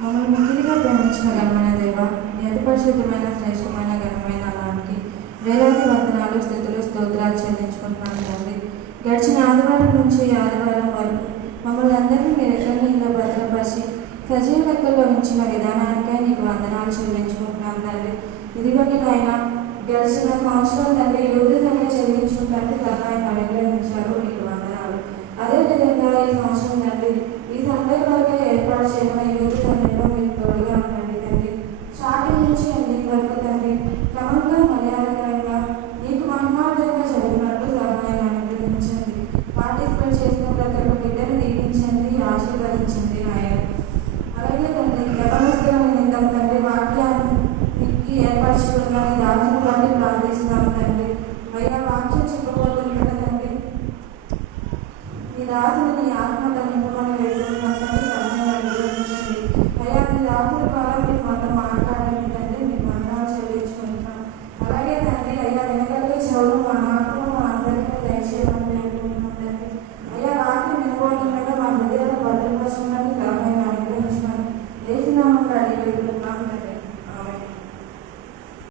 మమ్మల్ని మిగిలిగా ప్రేమించిన ఘనమైన దేవ, నీ అతి పరిశుద్ధమైన శ్రేష్టమైన ఘనమైన నామానికి వేలాది వందనాలు, స్థుతులు, స్తోత్రాలు చెల్లించుకుంటున్నాను తండ్రి. గడిచిన ఆదివారం నుంచి ఆదివారం వరకు మమ్మల్ని అందరినీ మీరు ఎక్కడిలో భద్రపరిచి సజీవ లెక్కల్లో ఉంచిన విధానానికై నీకు వందనాలు చెల్లించుకుంటున్నాను తండ్రి. ఇదిగోటి నాయన గడిచిన సంవత్సరం తండ్రి యోగ్యతగా చెల్లించుకుంటే ఆయన అనుగ్రహించారు, నీకు వందనాలు. అదేవిధంగా ఈ సంవత్సరం తండ్రి ఈ సండే వరకే ఏర్పాటు చేయడం